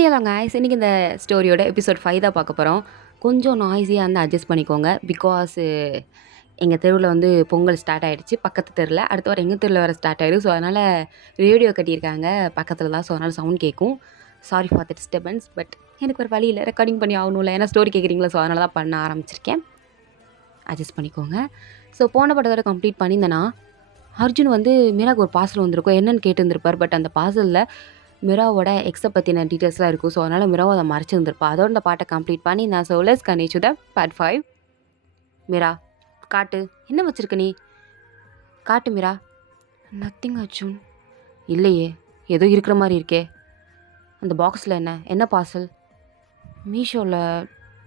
Hello guys, இன்றைக்கி இந்த ஸ்டோரியோட episode 5 தான் பார்க்க போகிறோம். கொஞ்சம் நாய்ஸியாக வந்து அட்ஜஸ்ட் பண்ணிக்கோங்க. பிகாஸ் எங்கள் தெருவில் வந்து பொங்கல் ஸ்டார்ட் ஆகிடுச்சு. பக்கத்து தெருவில் அடுத்த வாரம் எங்கள் தெருவில் வேறு ஸ்டார்ட் ஆகிடும். ஸோ அதனால் ரேடியோ கட்டியிருக்காங்க பக்கத்தில் தான். ஸோ அதனால் சவுண்ட் கேட்கும். Sorry for the disturbance. But எனக்கு ஒரு வழி இல்லை, ரெக்கார்டிங் பண்ணி ஆகணும்ல. ஏன்னா ஸ்டோரி கேட்குறீங்களா, ஸோ அதனால தான் பண்ண ஆரம்பிச்சிருக்கேன். அட்ஜஸ்ட் பண்ணிக்கோங்க. ஸோ போன படத்தோட கம்ப்ளீட் பண்ணியிருந்தேன்னா அர்ஜுன் வந்து மீராவுக்கு ஒரு பார்சல் வந்திருக்கும். என்னென்னு கேட்டுருந்துருப்பார். பட் அந்த பார்சலில் மிராவோட எக்ஸை பற்றின டீட்டெயில்ஸ்லாம் இருக்கும். ஸோ அதனால் மிராவை அதை மறைச்சிருந்துருப்பா. அதோட இந்த பாட்டை கம்ப்ளீட் பண்ணி நான் let's continue to the part 5. மிரா, காட்டு, என்ன வச்சிருக்க நீ? காட்டு மிரா. நத்திங் அர்ஜுன். இல்லையே, ஏதோ இருக்கிற மாதிரி இருக்கே. அந்த பாக்ஸில் என்ன பார்சல்? மீஷோவில்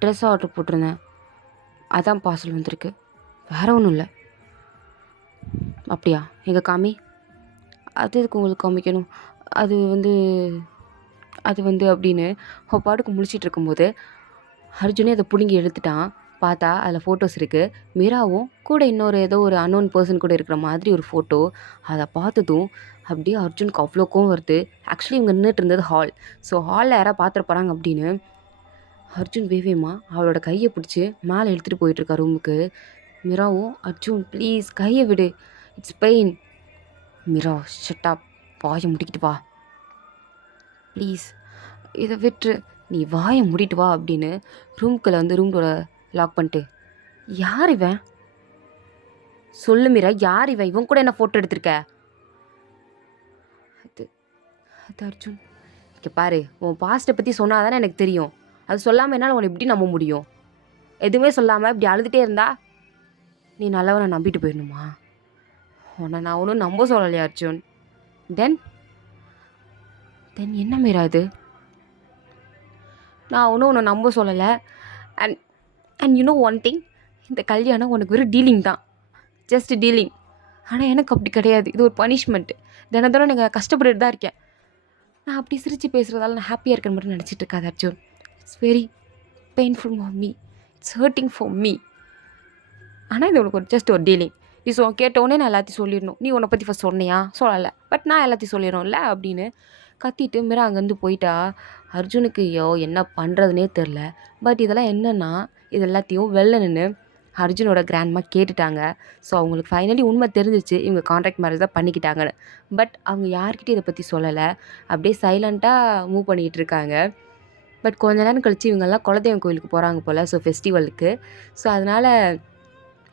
ட்ரெஸ் ஆர்டர் போட்டிருந்தேன், அதான் பார்சல் வந்திருக்கு, வேற ஒன்றும் இல்லை. அப்படியா, எங்கள் காமி. அது எதுக்கு உங்களுக்கு காமிக்கணும்? அது வந்து அப்படின்னு பாட்டுக்கு முழிச்சிட்டு இருக்கும்போது அர்ஜுனே அதை பிடுங்கி எடுத்துட்டான். பார்த்தா அதில் ஃபோட்டோஸ் இருக்குது. மீராவும் கூட இன்னொரு ஏதோ ஒரு அன்னோன் பர்சன் கூட இருக்கிற மாதிரி ஒரு ஃபோட்டோ. அதை பார்த்ததும் அப்படியே அர்ஜுனுக்கு அவ்வளோ கோவம் வருது. ஆக்சுவலி இவங்க நின்றுட்டு இருந்தது ஹால். ஸோ ஹாலில் யாராவது பார்த்துட்டு போகிறாங்க அப்படின்னு அர்ஜுன் வேவேமா அவளோட கையை பிடிச்சி மேலே எடுத்துகிட்டு போயிட்டுருக்கா ரூமுக்கு. மீராவும், அர்ஜுன் ப்ளீஸ் கையை விடு, it's pain. Meera, shut up, வாயை முடிக்கிட்டு வா ப்ளீஸ், இதை விட்டு நீ வாயை மூடிட்டு வா அப்படின்னு ரூம்குள்ளே வந்து ரூம் டோரை லாக் பண்ணிட்டு, யார் இவன்? சொல்லு மீரா, யார் இவன்? இவன் கூட என்ன ஃபோட்டோ எடுத்திருக்க? அது அர்ஜுன். இங்கே பாரு, உன் பாஸ்ட்டை பற்றி சொன்னால் தானே எனக்கு தெரியும். அது சொல்லாமல் என்னால் உன்னை எப்படி நம்ப முடியும்? எதுவுமே சொல்லாமல் இப்படி அழுதுகிட்டே இருந்தா நீ நல்லவனை நம்பிட்டு போயிடணுமா? உன்னை நான் ஒன்றும் நம்ப சொல்லலையா அர்ஜுன்? தென் என்ன மீரா இது? நான் ஒன்றும் உன்னை நம்ப சொல்லலை. And you know one thing, இந்த கல்யாணம் உனக்கு வெறும் டீலிங் தான், ஜஸ்ட் டீலிங். ஆனால் எனக்கு அப்படி கிடையாது, இது ஒரு பனிஷ்மெண்ட்டு. தினம் நீங்கள் கஷ்டப்பட்டுட்டு தான் இருக்கேன். நான் அப்படி சிரித்து பேசுகிறதால நான் ஹாப்பியாக இருக்கேன்னு மட்டும் நினச்சிட்டு இருக்காது Arjun. It's very painful for me, it's hurting for me. ஆனால் இது உனக்கு ஜஸ்ட் ஒரு டீலிங். நீ கேட்டோடனே நான் எல்லாத்தையும் சொல்லிடணும். நீ உன்னை பற்றி ஃபஸ்ட் சொன்னியா? சொல்லலை. பட் நான் எல்லாத்தையும் சொல்லிடணும்ல அப்படின்னு கத்திட்டு மீரா அங்கேருந்து போயிட்டா. அர்ஜுனுக்கு ஐயோ என்ன பண்ணுறதுனே தெரில. பட் இதெல்லாம் என்னென்னா, இது எல்லாத்தையும் வெளில நின்று அர்ஜுனோட கிராண்ட்மா கேட்டுட்டாங்க. ஸோ அவங்களுக்கு ஃபைனலி உண்மை தெரிஞ்சிச்சு, இவங்க கான்ட்ராக்ட் மேரேஜ் தான் பண்ணிக்கிட்டாங்கன்னு. பட் அவங்க யார்கிட்டையும் இதை பற்றி சொல்லலை. அப்படியே சைலண்ட்டாக மூவ் பண்ணிக்கிட்டு இருக்காங்க. பட் கொஞ்ச நேரம் கழித்து இவங்கெல்லாம் குலதெய்வம் கோயிலுக்கு போகிறாங்க போல், ஸோ ஃபெஸ்டிவலுக்கு. ஸோ அதனால்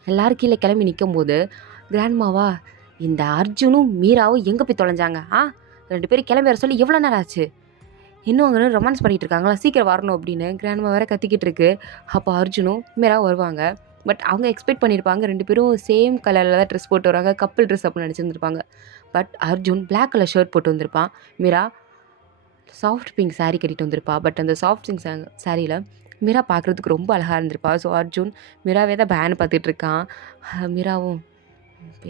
எல்லோரும் கீழே கிளம்பி நிற்கும்போது கிராண்ட்மாவா, இந்த அர்ஜுனும் மீராவும் எங்கே போய் தொலைஞ்சாங்க? ரெண்டு பேரும் கிளம்பி வர சொல்லி எவ்வளோ நேரம் ஆச்சு? இன்னும் அங்கே ரொமான்ஸ் பண்ணிகிட்டு இருக்காங்களா? சீக்கிரம் வரணும் அப்படின்னு கிராண்ட்மா வேறு கத்திக்கிட்டு இருக்கு. அப்போ அர்ஜுனும் மீராவும் வருவாங்க. பட் அவங்க எக்ஸ்பெக்ட் பண்ணியிருப்பாங்க ரெண்டு பேரும் சேம் கலரில் தான் ட்ரெஸ் போட்டு வருவாங்க, கப்பிள் ட்ரெஸ் அப்படின்னு நினச்சிருந்துருப்பாங்க. But Arjun black colour shirt போட்டு வந்திருப்பான். மீரா சாஃப்ட் பிங்க் சாரீ கட்டிட்டு வந்திருப்பா. பட் அந்த சாஃப்ட் பிங்க் சாரியில் மீரா பார்க்குறதுக்கு ரொம்ப அழகாக இருந்திருப்பா. ஸோ அர்ஜுன் மீராவே தான் பேன் பார்த்துட்ருக்கான். மீராவும்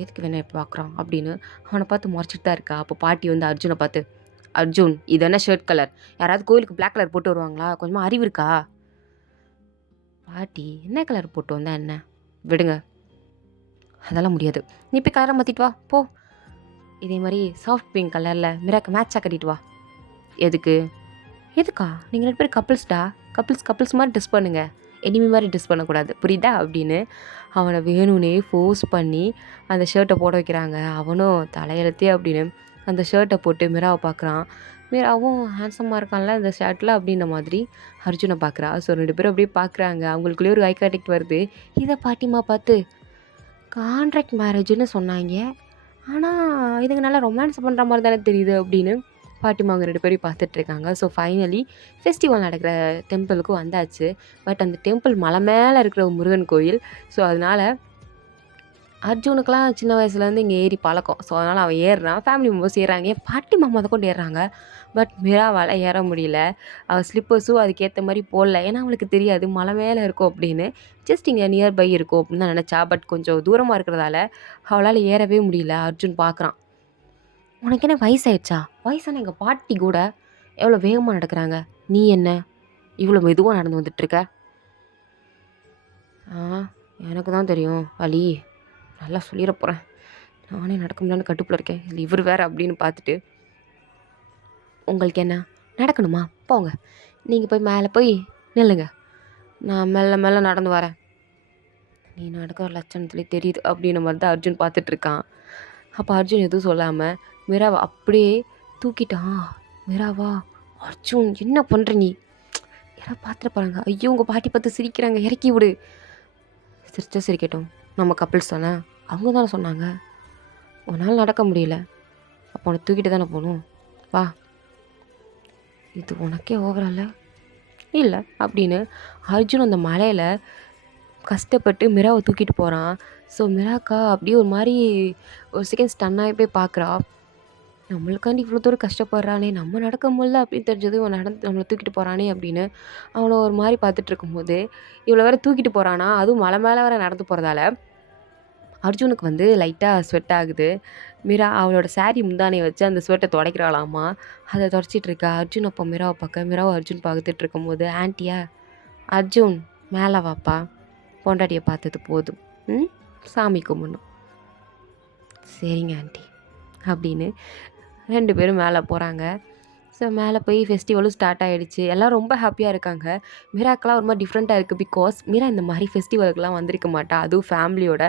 எதுக்கு வேணா இப்போ பார்க்குறான் அப்படின்னு அவனை பார்த்து முறைச்சிட்டு தான் இருக்கா. அப்போ பாட்டி வந்து அர்ஜுனை பார்த்து, அர்ஜுன் இது என்ன ஷர்ட் கலர்? யாராவது கோயிலுக்கு பிளாக் கலர் போட்டு வருவாங்களா? கொஞ்சமாக அறிவு இருக்கா? பாட்டி, என்ன கலர் போட்டு வந்தா என்ன, விடுங்க, அதெல்லாம் முடியாது. நீ போய் கலரை மாற்றிட்டு வா போ. இதே மாதிரி சாஃப்ட் பிங்க் கலரில் மிராக்கு மேட்சாக கட்டிட்டு வா. எதுக்கா? நீங்கள் ரெண்டு பேரும் கப்பிள்ஸ்டா, கப்பிள்ஸ் மாதிரி ட்ரெஸ் பண்ணுங்கள், எனிமி மாதிரி ட்ரெஸ் பண்ணக்கூடாது, புரியுதா அப்படின்னு அவனை வேணும்னே ஃபோர்ஸ் பண்ணி அந்த ஷர்ட்டை போட வைக்கிறாங்க. அவனும் தலையெழுத்தே அப்படின்னு அந்த ஷர்ட்டை போட்டு மிராவை பார்க்குறான். மீராவும் ஹேண்ட்ஸமாக இருக்கான்ல அந்த ஷர்ட்டில் அப்படின்ற மாதிரி அர்ஜுனை பார்க்குறா. ஸோ ரெண்டு பேரும் அப்படியே பார்க்குறாங்க. அவங்களுக்குள்ளேயே ஒரு ஐ கான்டாக்ட் வருது. இதை பாட்டிமா பார்த்து, கான்ட்ராக்ட் மேரேஜ்னு சொன்னாங்க, ஆனால் இதுங்க நல்லா ரொமான்ஸ் பண்ணுற மாதிரி தானே தெரியுது அப்படின்னு பாட்டிமா அவங்க ரெண்டு பேரும் பார்த்துட்ருக்காங்க. ஸோ ஃபைனலி ஃபெஸ்டிவல் நடக்கிற டெம்பிளுக்கும் வந்தாச்சு. பட் அந்த டெம்பிள் மலை மேலே இருக்கிற ஒரு முருகன் கோயில். ஸோ அதனால் அர்ஜுனுக்கெலாம் சின்ன வயசுலேருந்து இங்கே ஏறி பழக்கம். ஸோ அதனால் அவன் ஏறுறான், ஃபேமிலி மெம்பர்ஸ் ஏறுறாங்க, என் பாட்டி மாமா கொண்டு ஏறுறாங்க. பட் மிராவால் ஏற முடியல. அவள் ஸ்லிப்பர்ஸும் அதுக்கேற்ற மாதிரி போடல. ஏன்னா அவளுக்கு தெரியாது மலை மேலே இருக்கும் அப்படின்னு. ஜஸ்ட் இங்கே நியர்பை இருக்கும் அப்படின்னு தான் நினச்சா. பட் கொஞ்சம் தூரமாக இருக்கிறதால அவளால் ஏறவே முடியல. அர்ஜுன் பார்க்குறான், உனக்கு என்ன வயசாயிடுச்சா? வயசான எங்கள் பாட்டி கூட எவ்வளோ வேகமாக நடக்கிறாங்க, நீ என்ன இவ்வளோ மெதுவாக நடந்து வந்துட்டுருக்க? எனக்கு தான் தெரியும் வலி, நல்லா சொல்லிட போகிறேன், நானே நடக்க முடியலன்னு கட்டுப்பில் இருக்கேன், இதில் இவர் வேறு அப்படின்னு பார்த்துட்டு, உங்களுக்கு என்ன, நடக்கணுமா? போங்க. நீங்கள் போய் மேலே போய் நில்லுங்க. நான் மெல்ல மெல்ல நடந்து வரேன். நீ நடக்கிற லட்சணத்துலேயே தெரியுது அப்படின்ன மாதிரி தான் அர்ஜுன் பார்த்துட்ருக்கான். அப்போ அர்ஜுன் எதுவும் சொல்லாமல் மிராவை அப்படியே தூக்கிட்டான். மிராவா, அர்ஜுன் என்ன பண்ணுற நீ? யாராவது பார்த்துட்டு போகிறாங்க. ஐயோ உங்கள் பாட்டி பார்த்து சிரிக்கிறாங்க, இறக்கி விடு. சிரிச்சா சிரிக்கட்டும், நம்ம கப்பிள்ஸ் தானே, அவங்க தானே சொன்னாங்க. உன்னால் நடக்க முடியல, அப்போ உன்னை தூக்கிட்டு தானே போகணும், வா. இது உனக்கே ஓவரால இல்லை அப்படின்னு அர்ஜுன் அந்த மலையில் கஷ்டப்பட்டு மிராவை தூக்கிட்டு போகிறான். ஸோ மிராக்கா அப்படியே ஒரு மாதிரி ஒரு செகண்ட் ஸ்டன்னாகி போய் பார்க்குறா. நம்மளுக்காண்டி இவ்வளோ தூரம் கஷ்டப்படுறானே, நம்ம நடக்க முடியல அப்படின்னு தெரிஞ்சது இவன் நடந்து நம்மளை தூக்கிட்டு போகிறானே அப்படின்னு அவனை ஒரு மாதிரி பார்த்துட்டு இருக்கும்போது இவ்வளோ வேற தூக்கிட்டு போகிறானா, அதுவும் மலை மேலே வேற நடந்து போகிறதால அர்ஜுனுக்கு வந்து லைட்டாக ஸ்வெட் ஆகுது. மிரா அவளோட சாரி முந்தானையை வச்சு அந்த ஸ்வெட்டை துடைக்கிறாளாமா. அதை துடைச்சிட்டு இருக்கா. அர்ஜுன் அப்போ மிராவை பார்க்க, மிராவை அர்ஜுன் பார்த்துட்டு இருக்கும்போது, ஆன்ட்டியா அர்ஜுன் மேலே வாப்பா, பொண்டாட்டியை பார்த்தது போதும், சாமி கும்பிடணும். சரிங்க ஆண்டி அப்படின்னு 2 பேரும் மேலே போகிறாங்க. ஸோ மேலே போய் ஃபெஸ்டிவலும் ஸ்டார்ட் ஆகிடுச்சு. எல்லாம் ரொம்ப ஹாப்பியாக இருக்காங்க. மிராக்கெலாம் ஒரு மாதிரி டிஃப்ரெண்ட்டாக இருக்குது. பிகாஸ் மிரா இந்த மாதிரி ஃபெஸ்டிவலுக்குலாம் வந்திருக்க மாட்டா, அதுவும் ஃபேமிலியோட.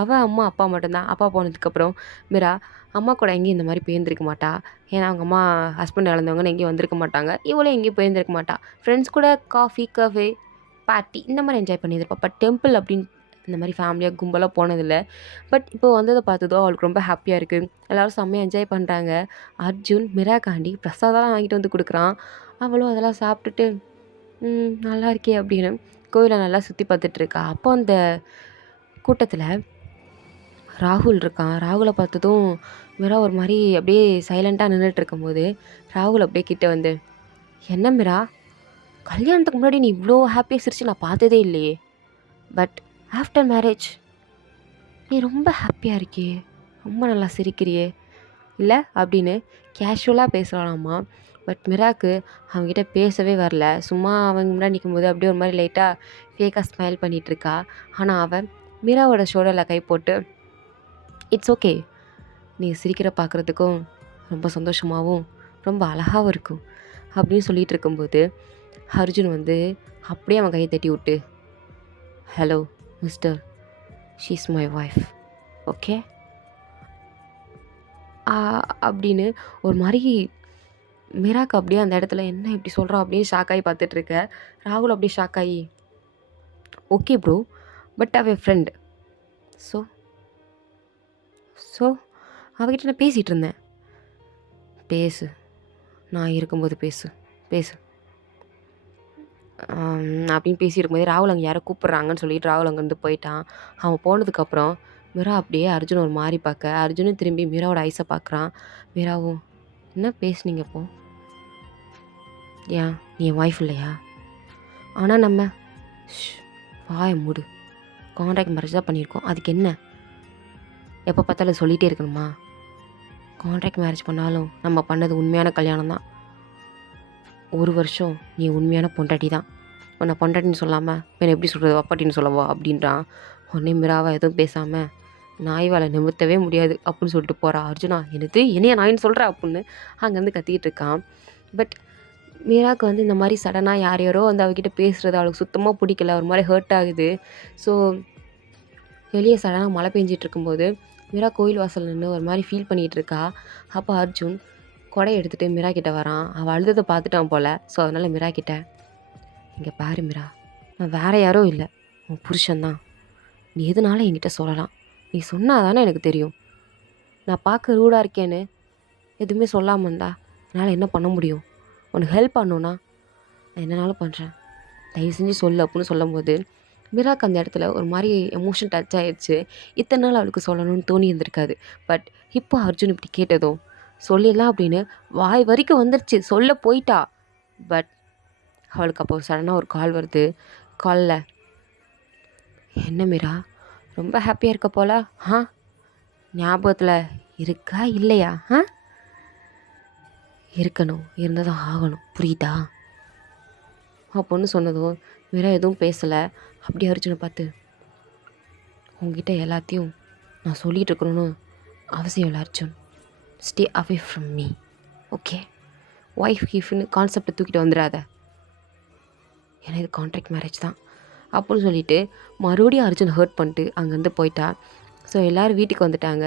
அவள் அம்மா அப்பா மட்டும்தான். அப்பா போனதுக்கப்புறம் மிரா அம்மா கூட எங்கேயும் இந்த மாதிரி போயிருந்திருக்க மாட்டா. ஏன்னா அவங்க அம்மா ஹஸ்பண்ட் இழந்தவங்கன்னு எங்கேயும் வந்திருக்க மாட்டாங்க. இவளும் எங்கேயும் போயிருந்திருக்க மாட்டா. ஃப்ரெண்ட்ஸ் கூட காஃபி, கஃபே, பார்ட்டி இந்த மாதிரி என்ஜாய் பண்ணியிருப்பா. பட் டெம்பிள் அப்படின்னு இந்த மாதிரி ஃபேமிலியாக கும்பலாக போனதில்லை. பட் இப்போ வந்ததை பார்த்ததோ அவளுக்கு ரொம்ப ஹாப்பியாக இருக்குது. எல்லோரும் செம்மையாக என்ஜாய் பண்ணுறாங்க. அர்ஜுன் மிராக்காண்டி பிரசாதம்லாம் வாங்கிட்டு வந்து கொடுக்குறான். அவளும் அதெல்லாம் சாப்பிட்டுட்டு நல்லா இருக்கே அப்படின்னு கோயிலை நல்லா சுற்றி பார்த்துட்ருக்கா. அப்போ அந்த கூட்டத்தில் ராகுல் இருக்கான். ராகுலை பார்த்ததும் மிரா ஒரு மாதிரி அப்படியே சைலண்ட்டாக நின்றுட்டு இருக்கும்போது ராகுல் அப்படியே கிட்ட வந்து, என்ன மிரா, கல்யாணத்துக்கு முன்னாடி நீ இவ்வளோ ஹாப்பியாக சிரிச்சு நான் பார்த்ததே இல்லையே, பட் ஆஃப்டர் மேரேஜ் நீ ரொம்ப ஹாப்பியாக இருக்கியே, ரொம்ப நல்லா சிரிக்கிறியே இல்லை அப்படின்னு கேஷுவலாக பேசலாமா. பட் மிராக்கு அவங்ககிட்ட பேசவே வரல. சும்மா அவங்க முன்னாடி நிற்கும்போது அப்படியே ஒரு மாதிரி லைட்டாக ஃபேக்காக ஸ்மைல் பண்ணிகிட்ருக்கா. ஆனால் அவன் மிராவோட ஷோல்டரில் கை போட்டு, இட்ஸ் ஓகே, நீ சிரிக்கிற பார்க்குறதுக்கும் ரொம்ப சந்தோஷமாகவும் ரொம்ப அழகாகவும் இருக்கும் அப்படின்னு சொல்லிகிட்டு இருக்கும்போது அர்ஜுன் வந்து அப்படியே அவன் கையை தட்டி விட்டு, hello mister, she's my wife, okay அப்படின்னு ஒரு மாதிரி மிராக்கு அப்படியே அந்த இடத்துல என்ன இப்படி சொல்கிறான் அப்படின்னு ஷாக்காகி பார்த்துட்ருக்க. ராகுல் அப்படியே ஷாக்காகி, ஓகே ப்ரோ, பட் அவ ஃப்ரெண்ட், ஸோ ஸோ அவகிட்ட நான் பேசிகிட்டு இருந்தேன். பேசு, நான் இருக்கும்போது பேசு பேசு அப்படின்னு பேசியிருக்கும்போதே ராகுல் அங்கே யாரோ கூப்பிட்றாங்கன்னு சொல்லிட்டு ராகுல் அங்கேருந்து போயிட்டான். அவன் போனதுக்கப்புறம் மிரா அப்படியே அர்ஜுன் ஒரு மாதிரி பார்க்க, அர்ஜுனும் திரும்பி மிராவோட ஐஸை பார்க்குறான். மிராவும், என்ன பேசுனீங்க இப்போ? ஏன் நீ என் ஒய்ஃப் இல்லையா? ஆனால் நம்ம வாயை மூடு, கான்ட்ராக்ட் மேரேஜ் தான் பண்ணியிருக்கோம், அதுக்கு என்ன எப்போ பார்த்தாலும் சொல்லிகிட்டே இருக்கணுமா? கான்ட்ராக்ட் மேரேஜ் பண்ணாலும் நம்ம பண்ணது உண்மையான கல்யாணம் தான். 1 வருஷம் நீ உண்மையான பொண்டாட்டி தான். உன்னை பொண்டாட்டின்னு சொல்லாமல் என்னை எப்படி சொல்கிறது, அப்பாட்டின்னு சொல்லவா அப்படின்றான். உடனே மிராவா எதுவும் பேசாமல், நாய் வேலை நிமிர்த்தவே முடியாது அப்படின்னு சொல்லிட்டு போகிறா. அர்ஜுனா, என்னது என்னையா நாயின்னு சொல்கிற அப்படின்னு அங்கேருந்து கத்திக்கிட்டு இருக்கான். பட் மீராவுக்கு வந்து இந்த மாதிரி சடனாக யார் யாரோ வந்து அவகிட்ட பேசுகிறது அவளுக்கு சுத்தமாக பிடிக்கல, ஒரு மாதிரி ஹர்ட் ஆகுது. ஸோ வெளியே சடனாக மழை பெஞ்சிட்டு இருக்கும்போது மீரா கோயில் வாசல் நின்று ஒரு மாதிரி ஃபீல் பண்ணிகிட்டு இருக்கா. அப்போ அர்ஜுன் கொடை எடுத்துகிட்டு மிரா கிட்ட வரான். அவள் அழுததை பார்த்துட்டான் போல். ஸோ அதனால் மிரா கிட்ட, இங்கே பாரு மிரா, நான் வேறு யாரோ இல்லை, உன் புருஷன்தான். நீ எதுனாலும் என்கிட்ட சொல்லலாம், நீ சொன்னால் தானே எனக்கு தெரியும். நான் பார்க்க ரூடாக இருக்கேன்னு எதுவுமே சொல்லாமல் இருந்தா என்னால் என்ன பண்ண முடியும்? உனக்கு ஹெல்ப் பண்ணணுன்னா நான் என்னனாலும் பண்ணுறேன், தயவு செஞ்சு சொல்லு அப்படின்னு சொல்லும்போது மிராக்கு அந்த இடத்துல ஒரு மாதிரி எமோஷன் டச் ஆகிடுச்சு. இத்தனை நாள் அவளுக்கு சொல்லணும்னு தோணி இருந்திருக்காது. பட் இப்போ அர்ஜுன் இப்படி கேட்டதும் சொல்லிடலாம் அப்படின்னு வாய் வரைக்கும் வந்துருச்சு, சொல்ல போயிட்டா. பட் அவளுக்கு அப்போ சடனாக ஒரு கால் வருது. காலில், என்ன மீரா ரொம்ப ஹாப்பியாக இருக்க போல, ஞாபகத்தில் இருக்கா இல்லையா? இருக்கணும், இருந்ததும் ஆகணும், புரியுதா அப்படின்னு சொன்னதும் மீரா எதுவும் பேசலை. அப்படி அர்ஜுனை பார்த்து, உங்ககிட்ட எல்லாத்தையும் நான் சொல்லிகிட்டு இருக்கணும்னு அவசியம் இல்லை Arjun, stay away from me, okay? Wife கிஃப்னு கான்செப்டை தூக்கிட்டு வந்துடாத, ஏன்னா இது கான்ட்ராக்ட் மேரேஜ் தான் அப்படின்னு சொல்லிட்டு மறுபடியும் அர்ஜுன் ஹர்ட் பண்ணிட்டு அங்கேருந்து போயிட்டா. ஸோ எல்லோரும் வீட்டுக்கு வந்துட்டாங்க.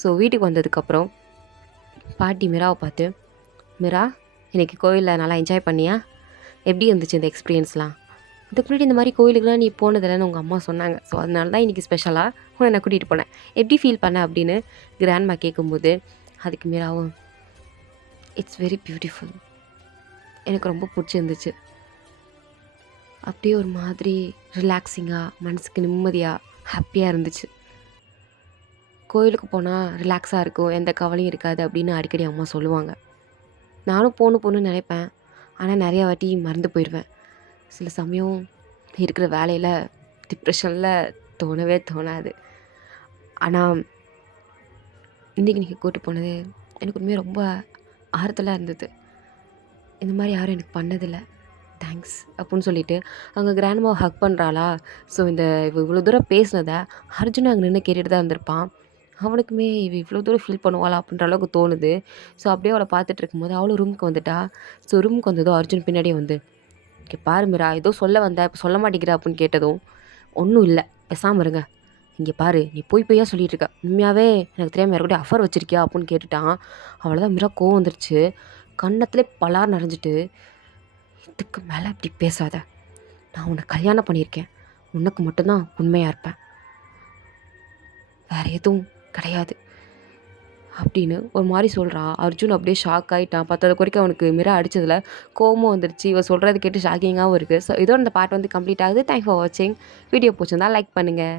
ஸோ வீட்டுக்கு வந்ததுக்கப்புறம் பாட்டி மிராவை பார்த்து, மிரா இன்றைக்கி கோயிலில் நல்லா என்ஜாய் பண்ணியா, எப்படி இருந்துச்சு இந்த எக்ஸ்பீரியன்ஸ்லாம், இதுக்கு முன்னாடி இந்த மாதிரி கோயிலுக்குலாம் நீ போனதில்லைன்னு உங்கள் அம்மா சொன்னாங்க, ஸோ அதனால தான் இன்றைக்கி ஸ்பெஷலாக உன்னை நான் கூட்டிகிட்டு போனேன், எப்படி ஃபீல் பண்ண அப்படின்னு கிராண்ட்மா கேட்கும்போது அதுக்கு மிராவும், இட்ஸ் வெரி பியூட்டிஃபுல், எனக்கு ரொம்ப பிடிச்சிருந்துச்சு, அப்படியே ஒரு மாதிரி ரிலாக்ஸிங்காக மனசுக்கு நிம்மதியாக ஹாப்பியாக இருந்துச்சு, கோயிலுக்கு போனால் ரிலாக்ஸாக இருக்கும், எந்த கவலையும் இருக்காது அப்படின்னு அடிக்கடி அம்மா சொல்லுவாங்க. நானும் போகணுன்னு நினைப்பேன், ஆனால் நிறையா வாட்டி மறந்து போயிடுவேன். சில சமயம் இருக்கிற வேலையில் டிப்ரெஷனில் தோணவே தோணாது. ஆனால் இன்றைக்கி நீங்கள் கூப்பிட்டு போனது எனக்கு உண்மையாக ரொம்ப ஆறுதலாக இருந்தது. இந்த மாதிரி யாரும் எனக்கு பண்ணதில்லை, தேங்க்ஸ் அப்படின்னு சொல்லிட்டு அங்கே கிராண்ட்மாவை ஹக் பண்ணுறாளா. ஸோ இவ்வளோ தூரம் பேசினதை அர்ஜுன் அங்கே நின்று கேட்டுட்டு தான் இருந்திருப்பான். அவனுக்குமே இவ்வளோ தூரம் ஃபீல் பண்ணுவாளா அப்படின்ற அளவுக்கு தோணுது. ஸோ அப்படியே அவளை பார்த்துட்டு இருக்கும்போது அவளும் ரூமுக்கு வந்துட்டா. ஸோ ரூமுக்கு வந்ததும் அர்ஜுன் பின்னாடியே வந்து, இங்கே பாரு மீரா, ஏதோ சொல்ல வந்தேன், இப்போ சொல்ல மாட்டேங்கிற அப்படின்னு கேட்டதும், ஒன்றும் இல்லை, பேசாமல் இருங்க, இங்கே பாரு நீ பொய்யா சொல்லிட்டு இருக்க, உண்மையாகவே எனக்கு தெரியாமல் யாருக்கிட்டே அஃபர் வச்சிருக்கியா அப்படின்னு கேட்டுட்டான். அவ்வளோதான் மீரா கோவம் வந்துருச்சு, கன்னத்திலே பலார் நிறைஞ்சிட்டு, இதுக்கு மேலே இப்படி பேசாத, நான் உன்னை கல்யாணம் பண்ணியிருக்கேன், உனக்கு மட்டும்தான் உண்மையாக இருப்பேன், வேறு எதுவும் கிடையாது அப்படின்னு ஒரு மாதிரி சொல்கிறா. அர்ஜுன் அப்படியே ஷாக் ஆகிட்டான். பத்தாவது குறைக்க அவனுக்கு மிரா அடித்ததில் கோவமும் வந்துருச்சு. இவ சொல்கிறது கேட்டு ஷாக்கிங்காகவும் இருக்குது. ஸோ இதோட இந்த பார்ட் வந்து கம்ப்ளீட் ஆகுது. தேங்க்ஸ் ஃபார் வாட்சிங். வீடியோ பிடிச்சிருந்தா லைக் பண்ணுங்கள்.